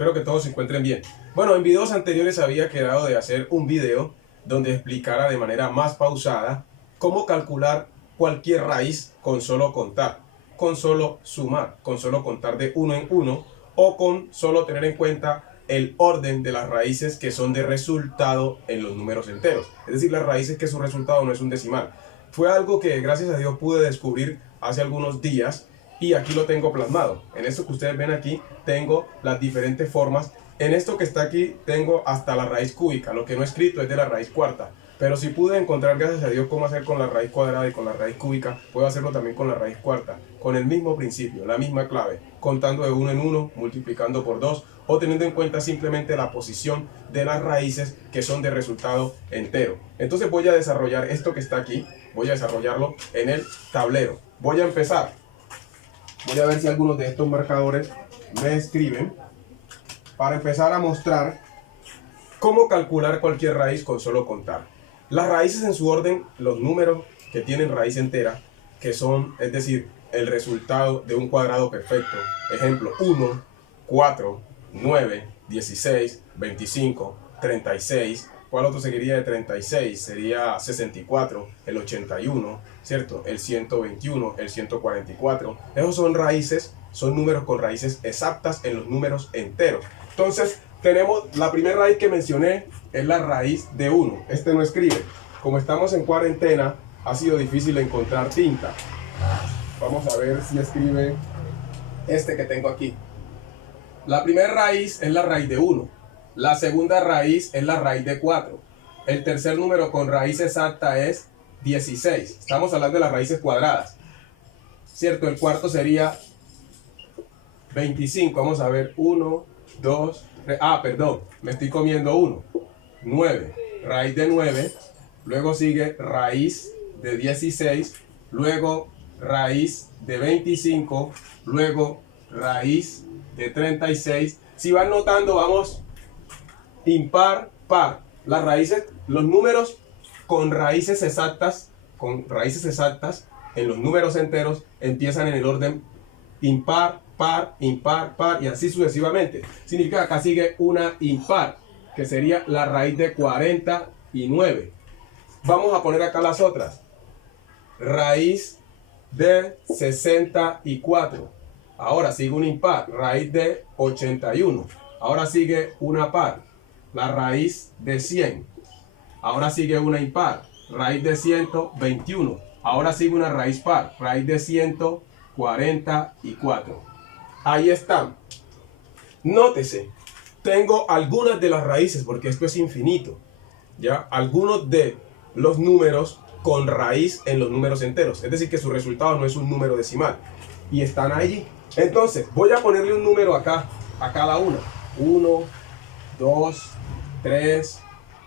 espero que todos se encuentren bien. Bueno, en videos anteriores había quedado de hacer un video donde explicara de manera más pausada cómo calcular cualquier raíz con solo contar, con solo sumar, con solo contar de uno en uno o con solo tener en cuenta el orden de las raíces que son de resultado en los números enteros. Es decir, las raíces que su resultado no es un decimal. Fue algo que gracias a Dios pude descubrir hace algunos días y aquí lo tengo plasmado. En esto que ustedes ven aquí tengo las diferentes formas. En esto que está aquí tengo hasta la raíz cúbica. Lo que no he escrito es de la raíz cuarta. Pero si pude encontrar, gracias a Dios, cómo hacer con la raíz cuadrada y con la raíz cúbica, puedo hacerlo también con la raíz cuarta, con el mismo principio, la misma clave, contando de uno en uno, multiplicando por 2 o teniendo en cuenta simplemente la posición de las raíces que son de resultado entero. Entonces voy a desarrollar esto que está aquí, voy a desarrollarlo en el tablero. Voy a empezar. Voy a ver si algunos de estos marcadores me escriben para empezar a mostrar cómo calcular cualquier raíz con solo contar. Las raíces en su orden, los números que tienen raíz entera, que son, es decir, el resultado de un cuadrado perfecto. Ejemplo, 1, 4, 9, 16, 25, 36. ¿Cuál otro seguiría de 36? Sería 64, el 81, ¿cierto? El 121, el 144. Esos son raíces, son números con raíces exactas en los números enteros. Entonces, tenemos la primera raíz que mencioné, es la raíz de 1. Este no escribe. Como estamos en cuarentena, ha sido difícil encontrar tinta. Vamos a ver si escribe este que tengo aquí. La primera raíz es la raíz de 1. La segunda raíz es la raíz de 4. El tercer número con raíz exacta es 16. Estamos hablando de las raíces cuadradas, ¿cierto? El cuarto sería 25. Vamos a ver, 1, 2, 3. Perdón, me estoy comiendo 1. 9. Raíz de 9. Luego sigue raíz de 16. Luego raíz de 25. Luego raíz de 36. Si van notando, vamos impar, par. Las raíces, los números con raíces exactas en los números enteros empiezan en el orden impar, par, impar, par y así sucesivamente. Significa que acá sigue una impar, que sería la raíz de 49. Vamos a poner acá las otras. Raíz de 64. Ahora sigue un impar, raíz de 81. Ahora sigue una par, la raíz de 100. Ahora sigue una impar, raíz de 121. Ahora sigue una raíz par, raíz de 144. Ahí están. Nótese, tengo algunas de las raíces, porque esto es infinito, ¿ya? Algunos de los números con raíz en los números enteros. Es decir, que su resultado no es un número decimal. Y están allí. Entonces, voy a ponerle un número acá, a cada una. 1, 2, 3,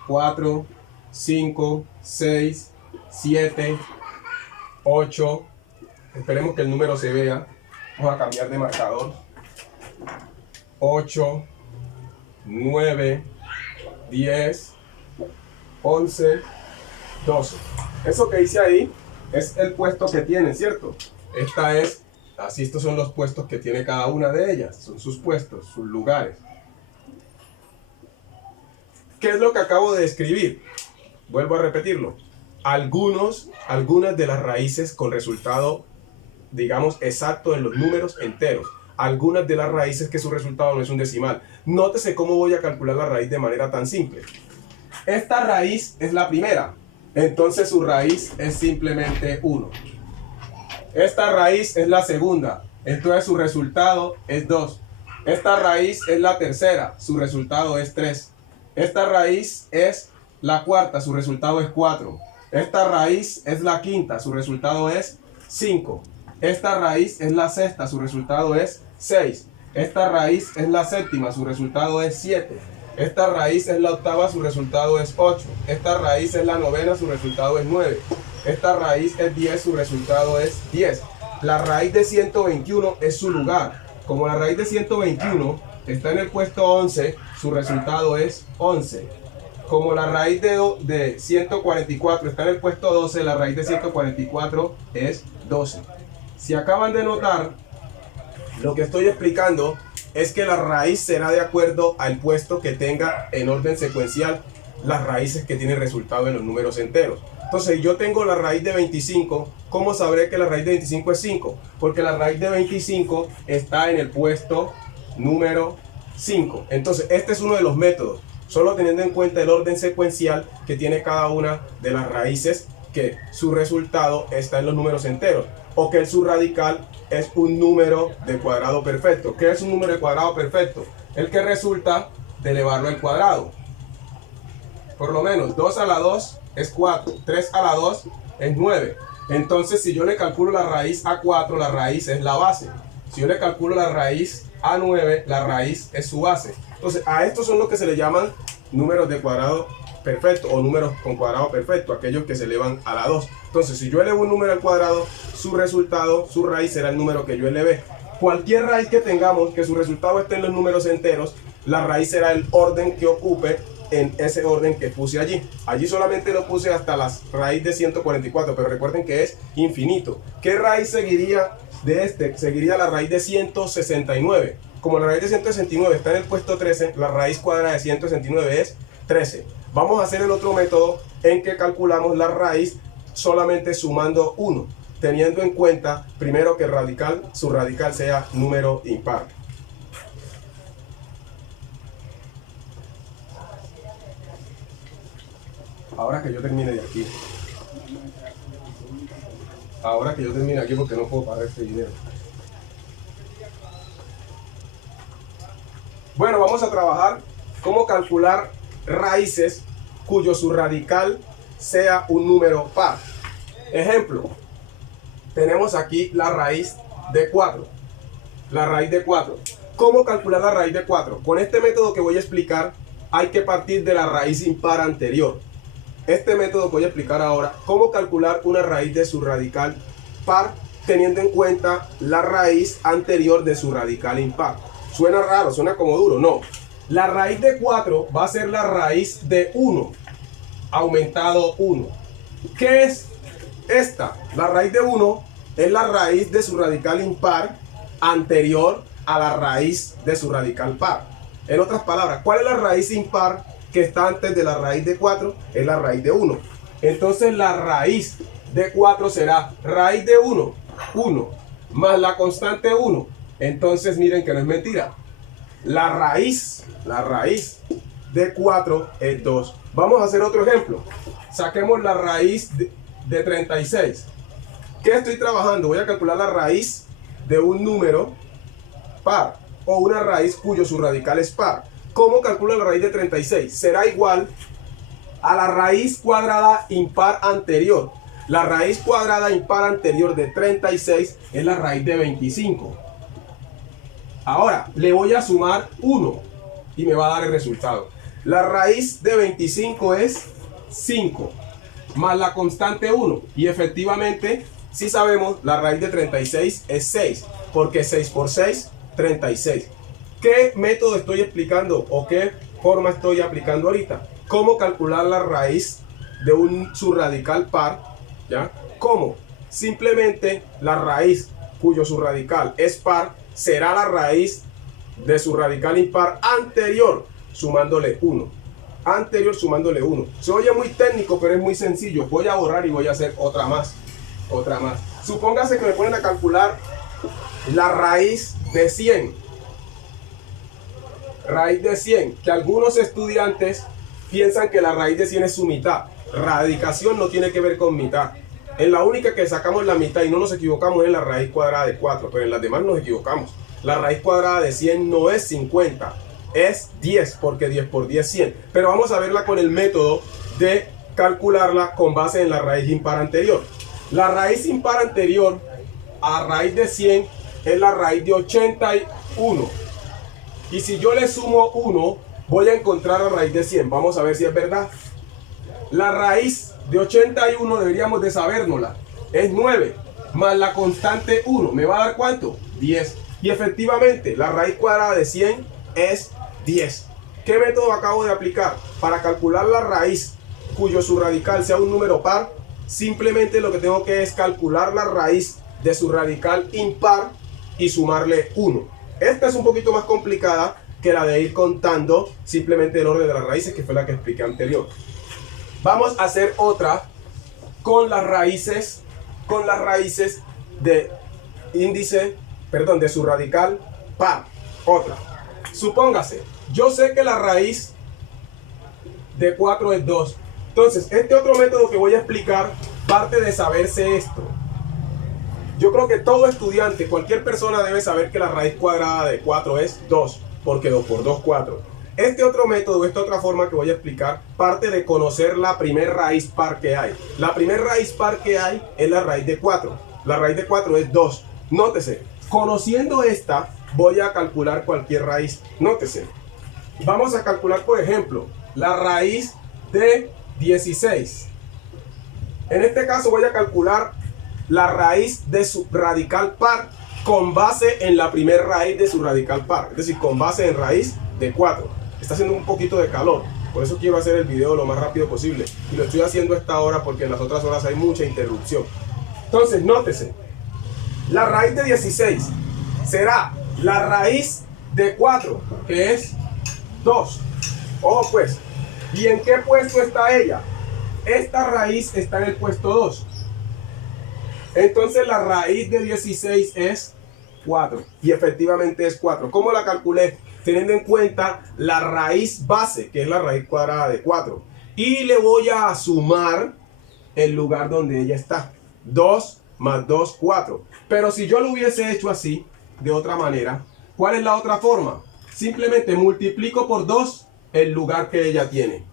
4, 5, 6, 7, 8. Esperemos que el número se vea. Vamos a cambiar de marcador. 8, 9, 10, 11, 12. Eso que hice ahí es el puesto que tiene, ¿cierto? Estos son los puestos que tiene cada una de ellas. Son sus puestos, sus lugares. ¿Qué es lo que acabo de escribir? Vuelvo a repetirlo. Algunas de las raíces con resultado, digamos, exacto en los números enteros. Algunas de las raíces que su resultado no es un decimal. Nótese cómo voy a calcular la raíz de manera tan simple. Esta raíz es la primera. Entonces su raíz es simplemente 1. Esta raíz es la segunda. Entonces su resultado es 2. Esta raíz es la tercera. Su resultado es 3. Esta raíz es la cuarta. Su resultado es 4. Esta raíz es la quinta. Su resultado es 5. Esta raíz es la sexta. Su resultado es 6. Esta raíz es la séptima. Su resultado es 7. Esta raíz es la octava, su resultado es 8. Esta raíz es la novena, su resultado es 9. Esta raíz es 10, su resultado es 10. La raíz de 121 es su lugar. Como la raíz de 121 está en el puesto 11, su resultado es 11. Como la raíz de 144 está en el puesto 12, la raíz de 144 es 12. Si acaban de notar, lo que estoy explicando es que la raíz será de acuerdo al puesto que tenga en orden secuencial las raíces que tienen resultado en los números enteros. Entonces, yo tengo la raíz de 25. ¿Cómo sabré que la raíz de 25 es 5? Porque la raíz de 25 está en el puesto número 5. Entonces, este es uno de los métodos, solo teniendo en cuenta el orden secuencial que tiene cada una de las raíces, que su resultado está en los números enteros, o que el subradical es un número de cuadrado perfecto. ¿Qué es un número de cuadrado perfecto? El que resulta de elevarlo al cuadrado. Por lo menos 2 a la 2 es 4, 3 a la 2 es 9. Entonces, si yo le calculo la raíz a 4, la raíz es la base. Si yo le calculo la raíz a 9, la raíz es su base. Entonces, a estos son los que se le llaman números de cuadrado perfecto o números con cuadrado perfecto, aquellos que se elevan a la 2. Entonces, si yo elevo un número al cuadrado, su resultado, su raíz será el número que yo elevé. Cualquier raíz que tengamos, que su resultado esté en los números enteros, la raíz será el orden que ocupe en ese orden que puse allí. Allí solamente lo puse hasta la raíz de 144, pero recuerden que es infinito. ¿Qué raíz seguiría de este? Seguiría la raíz de 169. Como la raíz de 169 está en el puesto 13, la raíz cuadrada de 169 es 13. Vamos a hacer el otro método en que calculamos la raíz solamente sumando 1, teniendo en cuenta primero que su radical sea número impar. Ahora que yo termine de aquí. Ahora que yo termine aquí, porque no puedo parar este video. Bueno, vamos a trabajar cómo calcular raíces cuyo subradical sea un número par. Ejemplo, tenemos aquí la raíz de 4. La raíz de 4. ¿Cómo calcular la raíz de 4? Con este método que voy a explicar, hay que partir de la raíz impar anterior. Este método voy a explicar ahora cómo calcular una raíz de su radical par teniendo en cuenta la raíz anterior de su radical impar. Suena raro, suena como duro, no. La raíz de 4 va a ser la raíz de 1 aumentado 1. ¿Qué es esta? La raíz de 1 es la raíz de su radical impar anterior a la raíz de su radical par. En otras palabras, ¿cuál es la raíz impar que está antes de la raíz de 4? Es la raíz de 1. Entonces la raíz de 4 será raíz de 1, 1, más la constante 1. Entonces miren que no es mentira. La raíz de 4 es 2. Vamos a hacer otro ejemplo. Saquemos la raíz de 36. ¿Qué estoy trabajando? Voy a calcular la raíz de un número par o una raíz cuyo subradical es par. ¿Cómo calculo la raíz de 36? Será igual a la raíz cuadrada impar anterior. La raíz cuadrada impar anterior de 36 es la raíz de 25. Ahora le voy a sumar 1 y me va a dar el resultado. La raíz de 25 es 5 más la constante 1. Y efectivamente, si sabemos, la raíz de 36 es 6, porque 6 por 6, 36. ¿Qué método estoy explicando o qué forma estoy aplicando ahorita? ¿Cómo calcular la raíz de un subradical par? ¿Ya? ¿Cómo? Simplemente la raíz cuyo subradical es par será la raíz de su radical impar anterior sumándole 1. Anterior sumándole 1. Se oye muy técnico, pero es muy sencillo. Voy a borrar y voy a hacer otra más. Otra más. Supóngase que me ponen a calcular la raíz de 100. Raíz de 100. Que algunos estudiantes piensan que la raíz de 100 es su mitad. Radicación no tiene que ver con mitad. En la única que sacamos la mitad y no nos equivocamos es la raíz cuadrada de 4, pero en las demás nos equivocamos. La raíz cuadrada de 100 no es 50, es 10, porque 10 por 10 es 100. Pero vamos a verla con el método de calcularla con base en la raíz impar anterior. La raíz impar anterior a raíz de 100 es la raíz de 81. Y si yo le sumo 1, voy a encontrar la raíz de 100. Vamos a ver si es verdad. La raíz de 81 deberíamos de sabérnosla. Es 9 más la constante 1. ¿Me va a dar cuánto? 10. Y efectivamente, la raíz cuadrada de 100 es 10. ¿Qué método acabo de aplicar? Para calcular la raíz cuyo subradical sea un número par, simplemente lo que tengo que es calcular la raíz de su radical impar y sumarle 1. Esta es un poquito más complicada que la de ir contando simplemente el orden de las raíces, que fue la que expliqué anterior. Vamos a hacer otra con las raíces de índice, perdón, de su radical par. Otra. Supóngase, yo sé que la raíz de 4 es 2. Entonces, este otro método que voy a explicar parte de saberse esto. Yo creo que todo estudiante, cualquier persona debe saber que la raíz cuadrada de 4 es 2, porque 2 por 2, 4. Este otro método, esta otra forma que voy a explicar, parte de conocer la primer raíz par que hay. La primer raíz par que hay es la raíz de 4. La raíz de 4 es 2. Nótese, conociendo esta, voy a calcular cualquier raíz. Nótese, vamos a calcular, por ejemplo, la raíz de 16. En este caso voy a calcular la raíz de su radical par con base en la primera raíz de su radical par, es decir, con base en raíz de 4. Está haciendo un poquito de calor, por eso quiero hacer el video lo más rápido posible, y lo estoy haciendo a esta hora porque en las otras horas hay mucha interrupción. Entonces, nótese, la raíz de 16 será la raíz de 4, que es 2. Ojo pues, ¿y en qué puesto está ella? Esta raíz está en el puesto 2. Entonces la raíz de 16 es 4. Y efectivamente es 4. ¿Cómo la calculé? Teniendo en cuenta la raíz base, que es la raíz cuadrada de 4. Y le voy a sumar el lugar donde ella está. 2 más 2, 4. Pero si yo lo hubiese hecho así, de otra manera, ¿cuál es la otra forma? Simplemente multiplico por 2 el lugar que ella tiene.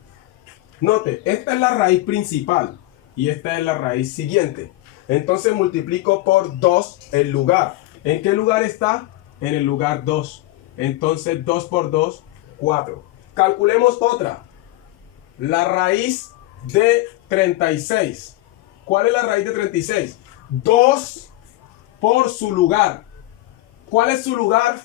Note, esta es la raíz principal y esta es la raíz siguiente. Entonces multiplico por 2 el lugar. ¿En qué lugar está? En el lugar 2. Entonces 2 por 2, 4. Calculemos otra. La raíz de 36. ¿Cuál es la raíz de 36? 2 por su lugar. ¿Cuál es su lugar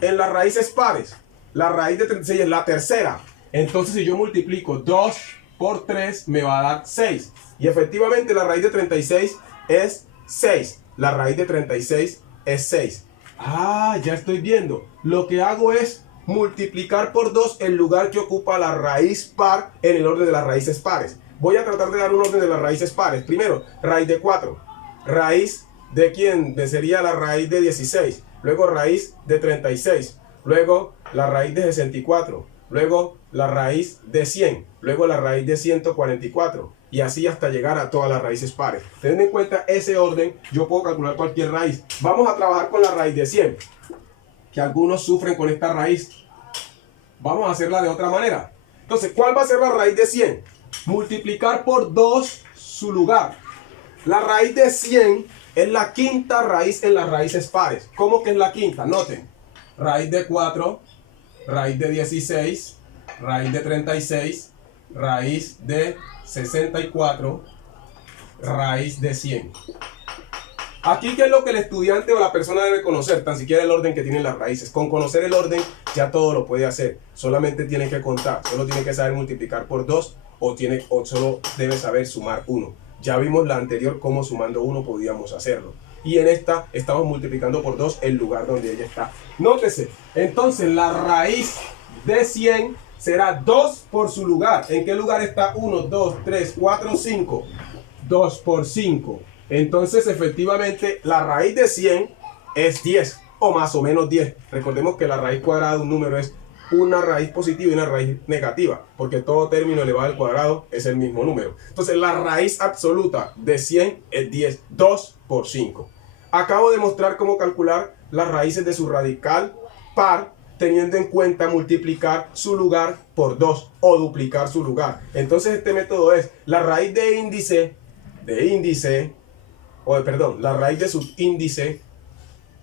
en las raíces pares? La raíz de 36 es la tercera. Entonces si yo multiplico 2 por 3 me va a dar 6. Y efectivamente la raíz de 36 es 6. La raíz de 36 es 6. Ah, ya estoy viendo. Lo que hago es multiplicar por 2 el lugar que ocupa la raíz par en el orden de las raíces pares. Voy a tratar de dar un orden de las raíces pares. Primero, raíz de 4. Raíz de quién? Sería la raíz de 16. Luego raíz de 36. Luego la raíz de 64. Luego la raíz de 100. Luego la raíz de 144. Y así hasta llegar a todas las raíces pares. Teniendo en cuenta ese orden, yo puedo calcular cualquier raíz. Vamos a trabajar con la raíz de 100. Que algunos sufren con esta raíz. Vamos a hacerla de otra manera. Entonces, ¿cuál va a ser la raíz de 100? Multiplicar por 2 su lugar. La raíz de 100 es la quinta raíz en las raíces pares. ¿Cómo que es la quinta? Noten. Raíz de 4, raíz de 16, raíz de 36, raíz de 64, raíz de 100. Aquí, ¿qué es lo que el estudiante o la persona debe conocer? Tan siquiera el orden que tienen las raíces. Con conocer el orden ya todo lo puede hacer. Solamente tiene que contar. Solo tiene que saber multiplicar por 2 o solo debe saber sumar 1. Ya vimos la anterior cómo sumando 1 podíamos hacerlo. Y en esta estamos multiplicando por 2 el lugar donde ella está. Nótese, entonces la raíz de 100 será 2 por su lugar. ¿En qué lugar está? 1, 2, 3, 4, 5. 2 por 5. Entonces efectivamente la raíz de 100 es 10 o más o menos 10. Recordemos que la raíz cuadrada de un número es una raíz positiva y una raíz negativa, porque todo término elevado al cuadrado es el mismo número. Entonces la raíz absoluta de 100 es 10, 2 por 5. Acabo de mostrar cómo calcular las raíces de su radical par, teniendo en cuenta multiplicar su lugar por 2 o duplicar su lugar. Entonces este método es la raíz de la raíz de su índice,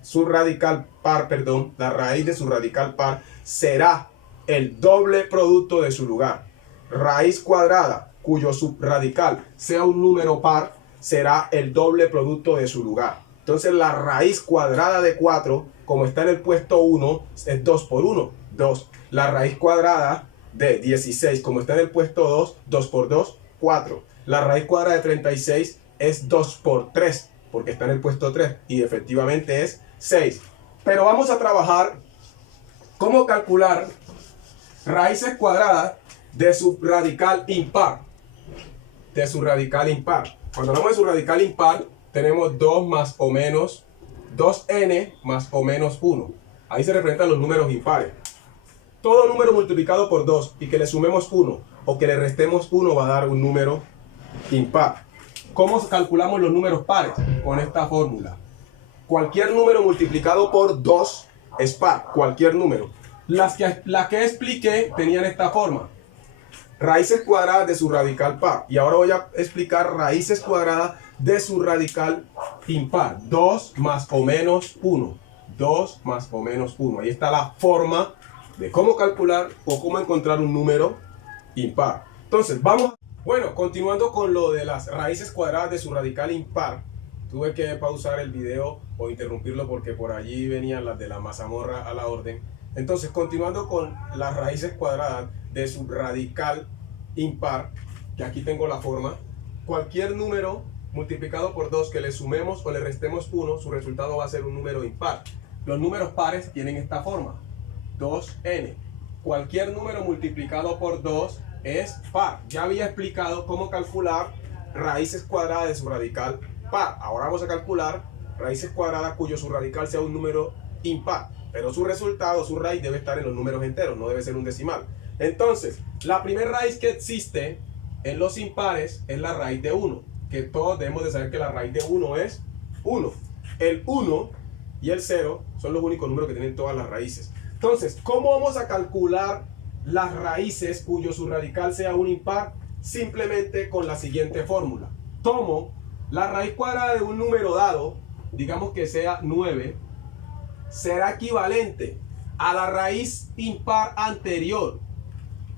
su radical par, la raíz de su radical par será el doble producto de su lugar. Raíz cuadrada cuyo subradical sea un número par será el doble producto de su lugar. Entonces la raíz cuadrada de 4, como está en el puesto 1, es 2 por 1, 2. La raíz cuadrada de 16, como está en el puesto 2, 2 por 2, 4. La raíz cuadrada de 36 es 2 por 3, porque está en el puesto 3 y efectivamente es 6. Pero vamos a trabajar cómo calcular raíces cuadradas de su radical impar. De su radical impar. Cuando hablamos de su radical impar, tenemos 2 más o menos 2n más o menos 1. Ahí se representan los números impares. Todo número multiplicado por 2 y que le sumemos 1 o que le restemos 1 va a dar un número impar. ¿Cómo calculamos los números pares? Con esta fórmula. Cualquier número multiplicado por 2 es par. Cualquier número. Las que expliqué tenían esta forma. Raíces cuadradas de su radical par. Y ahora voy a explicar raíces cuadradas de su radical impar. 2 más o menos 1. 2 más o menos 1. Ahí está la forma de cómo calcular o cómo encontrar un número impar. Entonces, vamos. Bueno, continuando con lo de las raíces cuadradas de su radical impar. Tuve que pausar el video o interrumpirlo porque por allí venían las de la mazamorra a la orden. Entonces, continuando con las raíces cuadradas de su radical impar, que aquí tengo la forma, cualquier número multiplicado por 2 que le sumemos o le restemos 1, su resultado va a ser un número impar. Los números pares tienen esta forma, 2n. Cualquier número multiplicado por 2 es par. Ya había explicado cómo calcular raíces cuadradas de su radical par. Ahora vamos a calcular raíces cuadradas cuyo su radical sea un número impar. Pero su resultado, su raíz debe estar en los números enteros, no debe ser un decimal. Entonces, la primera raíz que existe en los impares es la raíz de 1. Que todos debemos de saber que la raíz de 1 es 1. El 1 y el 0 son los únicos números que tienen todas las raíces. Entonces, ¿cómo vamos a calcular las raíces cuyo su radical sea un impar? Simplemente con la siguiente fórmula. Tomo la raíz cuadrada de un número dado, digamos que sea 9, será equivalente a la raíz impar anterior,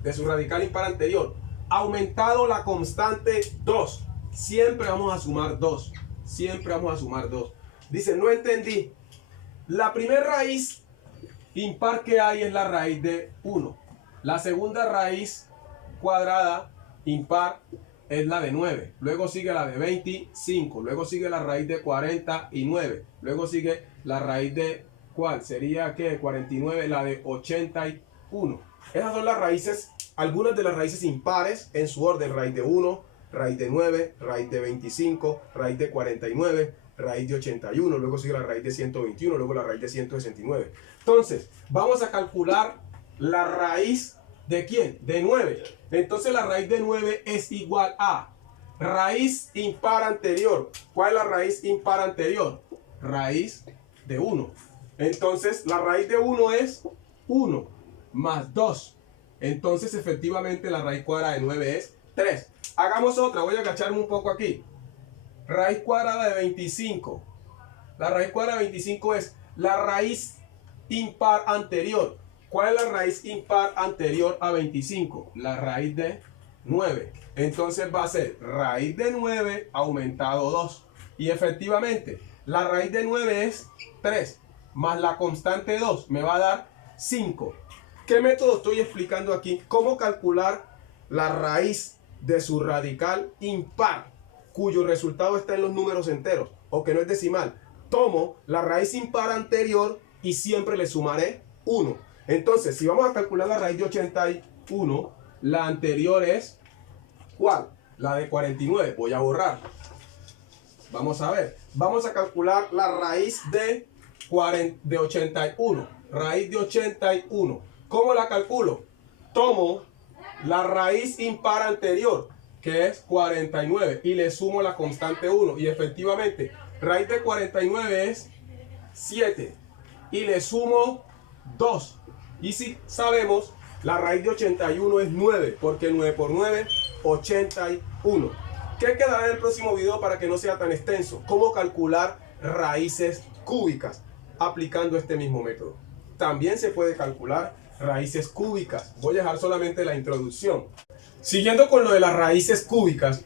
de su radical impar anterior, aumentado la constante 2. Siempre vamos a sumar 2. Siempre vamos a sumar 2. Dice, no entendí. La primera raíz impar que hay es la raíz de 1. La segunda raíz cuadrada impar es la de 9. Luego sigue la de 25. Luego sigue la raíz de 49. Luego sigue la raíz de, ¿cuál? Sería que 49, la de 81. Esas son las raíces, algunas de las raíces impares en su orden. Raíz de 1, raíz de 9, raíz de 25, raíz de 49, raíz de 81. Luego sigue la raíz de 121, luego la raíz de 169. Entonces, vamos a calcular la raíz ¿de quién? De 9. Entonces la raíz de 9 es igual a raíz impar anterior. ¿Cuál es la raíz impar anterior? Raíz de 1. Entonces la raíz de 1 es 1 más 2. Entonces efectivamente la raíz cuadrada de 9 es 3. Hagamos otra, voy a agacharme un poco aquí. Raíz cuadrada de 25. La raíz cuadrada de 25 es la raíz impar anterior. ¿Cuál es la raíz impar anterior a 25? La raíz de 9. Entonces va a ser raíz de 9 aumentado 2. Y efectivamente, la raíz de 9 es 3. Más la constante 2 me va a dar 5. ¿Qué método estoy explicando aquí? ¿Cómo calcular la raíz de su radical impar, cuyo resultado está en los números enteros, o que no es decimal? Tomo la raíz impar anterior y siempre le sumaré 1. Entonces, si vamos a calcular la raíz de 81, la anterior es, ¿cuál? La de 49. Voy a borrar. Vamos a ver. Vamos a calcular la raíz de 81. Raíz de 81. ¿Cómo la calculo? Tomo la raíz impar anterior, que es 49, y le sumo la constante 1. Y efectivamente, raíz de 49 es 7. Y le sumo 2. Y si sabemos, la raíz de 81 es 9, porque 9 por 9, 81. ¿Qué quedará en el próximo video para que no sea tan extenso? Cómo calcular raíces cúbicas aplicando este mismo método. También se puede calcular raíces cúbicas. Voy a dejar solamente la introducción. Siguiendo con lo de las raíces cúbicas,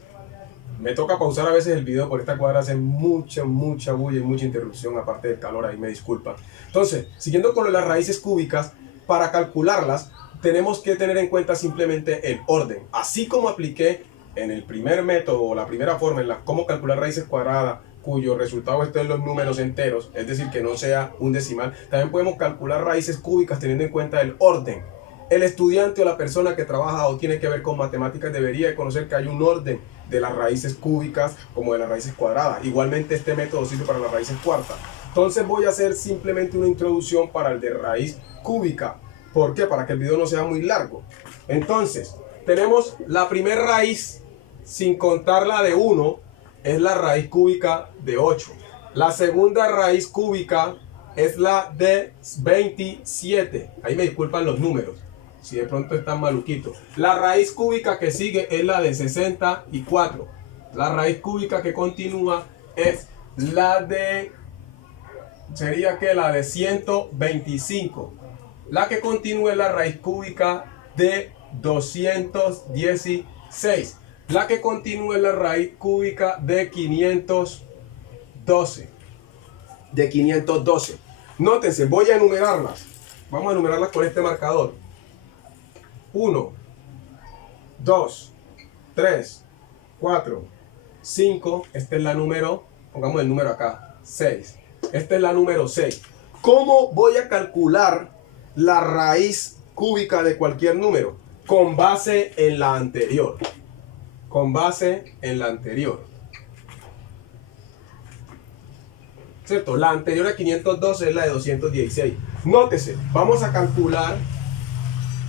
me toca pausar a veces el video por esta cuadra, hace mucha bulla y mucha interrupción, aparte del calor, ahí me disculpan. Entonces, siguiendo con lo de las raíces cúbicas, para calcularlas tenemos que tener en cuenta simplemente el orden. Así como apliqué en el primer método o la primera forma en la cómo calcular raíces cuadradas cuyo resultado esté en los números enteros, es decir, que no sea un decimal. También podemos calcular raíces cúbicas teniendo en cuenta el orden. El estudiante o la persona que trabaja o tiene que ver con matemáticas debería de conocer que hay un orden de las raíces cúbicas como de las raíces cuadradas. Igualmente este método sirve para las raíces cuartas. Entonces voy a hacer simplemente una introducción para el de raíz cúbica. ¿Por qué? Para que el video no sea muy largo. Entonces, tenemos la primera raíz, sin contar la de 1, es la raíz cúbica de 8. La segunda raíz cúbica es la de 27. Ahí me disculpan los números, si de pronto están maluquitos. La raíz cúbica que sigue es la de 64. La raíz cúbica que continúa es la de... sería que la de 125. La que continúa es la raíz cúbica de 216. La que continúa es la raíz cúbica de 512. De 512. Nótense, voy a enumerarlas. Vamos a enumerarlas con este marcador. 1, 2, 3, 4, 5. Esta es la número, pongamos el número acá, 6. Esta es la número 6. ¿Cómo voy a calcular la raíz cúbica de cualquier número? Con base en la anterior. Con base en la anterior. ¿Cierto? La anterior a 512 es la de 216. Nótese, vamos a calcular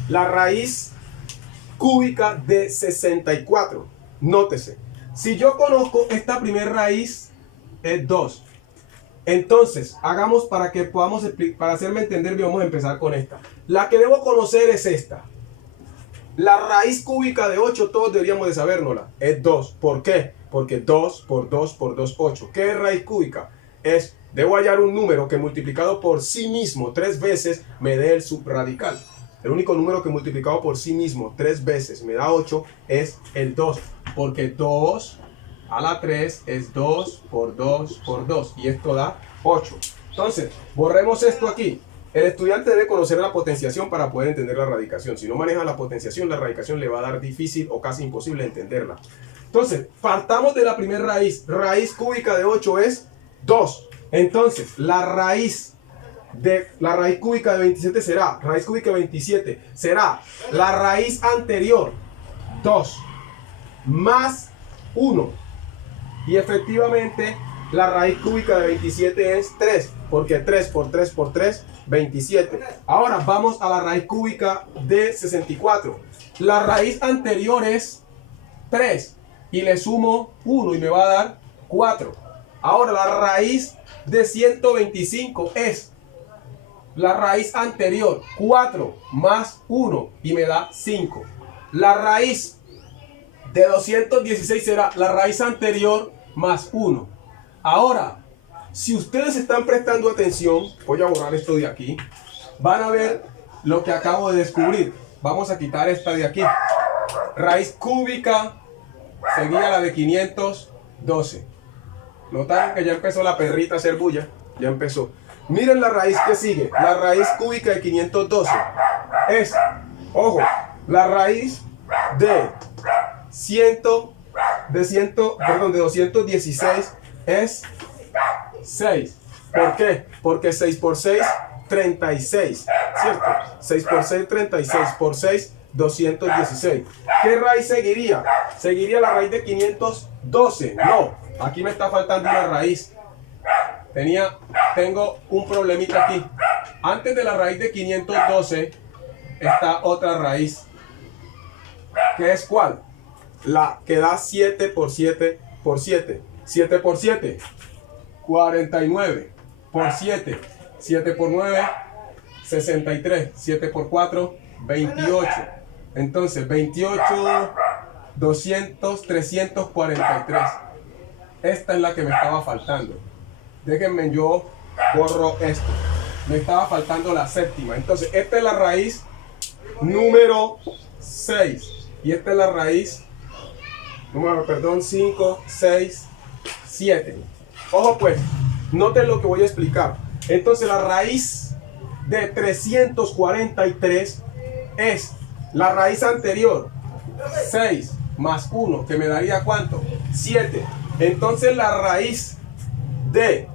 la raíz cúbica de 64. Nótese, si yo conozco esta primera raíz es 2. Entonces, hagamos para que podamos, para hacerme entender, vamos a empezar con esta. La que debo conocer es esta. La raíz cúbica de 8, todos deberíamos de sabérnosla, es 2. ¿Por qué? Porque 2 por 2 por 2, 8. ¿Qué es raíz cúbica? Es, debo hallar un número que multiplicado por sí mismo 3 veces me dé el subradical. El único número que multiplicado por sí mismo 3 veces me da 8 es el 2. Porque 2 a la 3 es 2 por 2 por 2. Y esto da 8. Entonces, borremos esto aquí. El estudiante debe conocer la potenciación para poder entender la radicación. Si no maneja la potenciación, la radicación le va a dar difícil o casi imposible entenderla. Entonces, partamos de la primera raíz. Raíz cúbica de 8 es 2. Entonces, la raíz cúbica de 27 será, raíz cúbica de 27 será la raíz anterior, 2, más 1. Y efectivamente, la raíz cúbica de 27 es 3, porque 3 por 3 por 3, 27. Ahora vamos a la raíz cúbica de 64. La raíz anterior es 3 y le sumo 1 y me va a dar 4. Ahora la raíz de 125 es la raíz anterior, 4 más 1 y me da 5. La raíz de 216 será la raíz anterior más 1. Ahora, si ustedes están prestando atención, voy a borrar esto de aquí, van a ver lo que acabo de descubrir. Vamos a quitar esta de aquí. Raíz cúbica seguía la de 512. ¿Notaron que ya empezó la perrita a hacer bulla? Ya empezó. Miren la raíz que sigue. La raíz cúbica de 512 es, ojo, la raíz de 216 es 6. ¿Por qué? Porque 6 por 6, 36. ¿Cierto? 6 por 6, 36. Por 6, 216. ¿Qué raíz seguiría? Seguiría la raíz de 512. No, aquí me está faltando una raíz. Tengo un problemita aquí. Antes de la raíz de 512 está otra raíz. ¿Qué es cuál? La que da 7 por 7 por 7. 7 por 7, 49. Por 7, 7 por 9, 63. 7 por 4, 28. Entonces, 28, 200, 343. Esta es la que me estaba faltando. Déjenme, yo borro esto. Me estaba faltando la séptima. Entonces, esta es la raíz número 6. Y esta es la raíz número, 5, 6, 7. Ojo pues, noten lo que voy a explicar. Entonces, la raíz de 343 es la raíz anterior, 6 más 1, que me daría ¿cuánto? 7. Entonces, la raíz de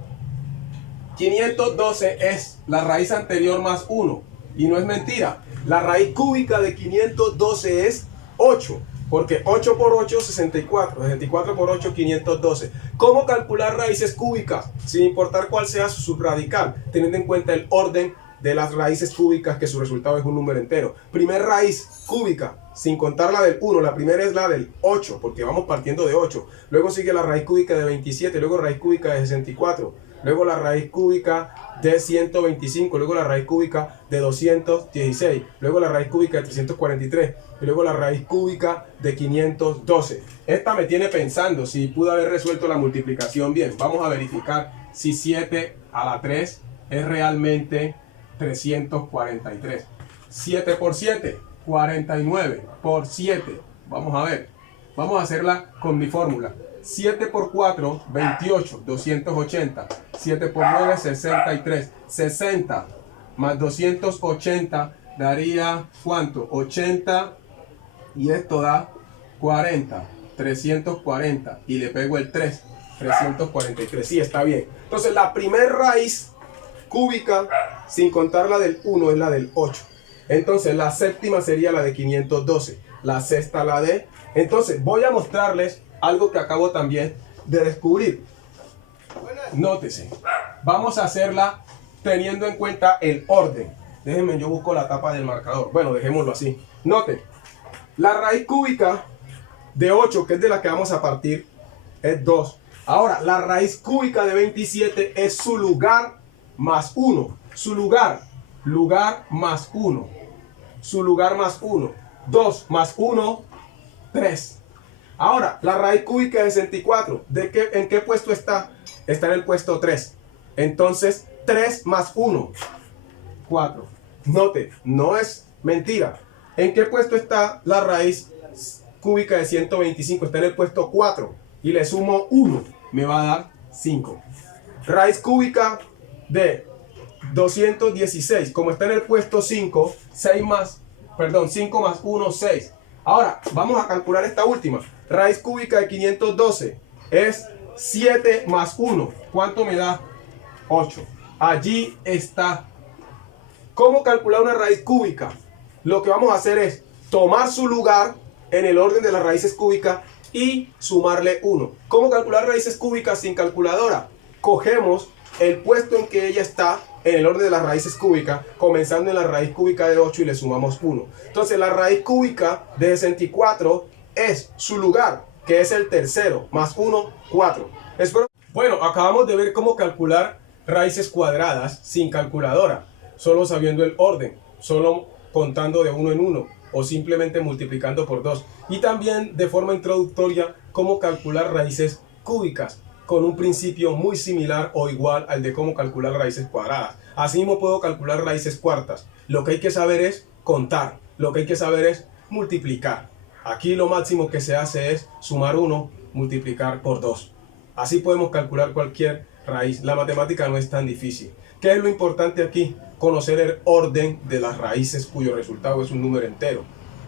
512 es la raíz anterior más 1. Y no es mentira. La raíz cúbica de 512 es 8. Porque 8 por 8, 64. 64 por 8, 512. ¿Cómo calcular raíces cúbicas? Sin importar cuál sea su subradical, teniendo en cuenta el orden de las raíces cúbicas, que su resultado es un número entero. Primer raíz cúbica, sin contar la del 1, la primera es la del 8, porque vamos partiendo de 8. Luego sigue la raíz cúbica de 27, luego raíz cúbica de 64, luego la raíz cúbica de 125, luego la raíz cúbica de 216, luego la raíz cúbica de 343, y luego la raíz cúbica de 512. Esta me tiene pensando si pude haber resuelto la multiplicación bien. Vamos a verificar si 7 a la 3 es realmente 343. 7 por 7, 49 por 7. Vamos a ver. Vamos a hacerla con mi fórmula. 7 por 4, 28, 280. 7 por 9, 63. 60 más 280 daría ¿cuánto? 80. Y esto da 40. 340. Y le pego el 3. 343. Sí, está bien. Entonces la primera raíz cúbica, sin contar la del 1, es la del 8. Entonces la séptima sería la de 512. La sexta la de... Entonces voy a mostrarles algo que acabo también de descubrir. Nótese. Vamos a hacerla teniendo en cuenta el orden. Déjenme, yo busco la tapa del marcador. Bueno, dejémoslo así. Noten. La raíz cúbica de 8, que es de la que vamos a partir, es 2. Ahora, la raíz cúbica de 27 es su lugar más 1. Su lugar más 1. Su lugar más 1. 2 más 1, 3. Ahora, la raíz cúbica de 64. ¿En qué puesto está? Está en el puesto 3. Entonces, 3 más 1, 4. Note, no es mentira. ¿En qué puesto está la raíz cúbica de 125? Está en el puesto 4. Y le sumo 1. Me va a dar 5. Raíz cúbica de 216. Como está en el puesto 5, 5 más 1, 6. Ahora, vamos a calcular esta última. Raíz cúbica de 512 es 7 más 1. ¿Cuánto me da? 8. Allí está. ¿Cómo calcular una raíz cúbica? Lo que vamos a hacer es tomar su lugar en el orden de las raíces cúbicas y sumarle 1. ¿Cómo calcular raíces cúbicas sin calculadora? Cogemos el puesto en que ella está en el orden de las raíces cúbicas, comenzando en la raíz cúbica de 8 y le sumamos 1. Entonces la raíz cúbica de 64 es su lugar, que es el tercero, más 1, 4. Bueno, acabamos de ver cómo calcular raíces cuadradas sin calculadora, solo sabiendo el orden, solo contando de 1 en 1 o simplemente multiplicando por 2. Y también de forma introductoria cómo calcular raíces cúbicas con un principio muy similar o igual al de cómo calcular raíces cuadradas. Asimismo puedo calcular raíces cuartas. Lo que hay que saber es contar, lo que hay que saber es multiplicar. Aquí lo máximo que se hace es sumar 1, multiplicar por 2. Así podemos calcular cualquier raíz. La matemática no es tan difícil. ¿Qué es lo importante aquí? Conocer el orden de las raíces cuyo resultado es un número entero.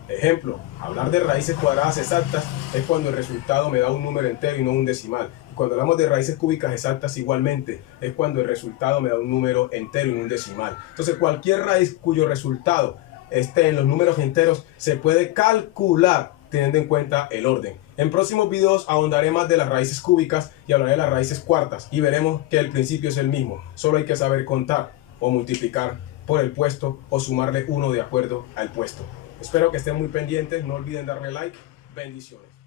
Ejemplo, hablar de raíces cuadradas exactas es cuando el resultado me da un número entero y no un decimal. Cuando hablamos de raíces cúbicas exactas igualmente, es cuando el resultado me da un número entero y no un decimal. Entonces cualquier raíz cuyo resultado esté en los números enteros se puede calcular teniendo en cuenta el orden. En próximos videos ahondaré más de las raíces cúbicas y hablaré de las raíces cuartas y veremos que el principio es el mismo. Solo hay que saber contar o multiplicar por el puesto o sumarle 1 de acuerdo al puesto. Espero que estén muy pendientes, no olviden darme like. Bendiciones.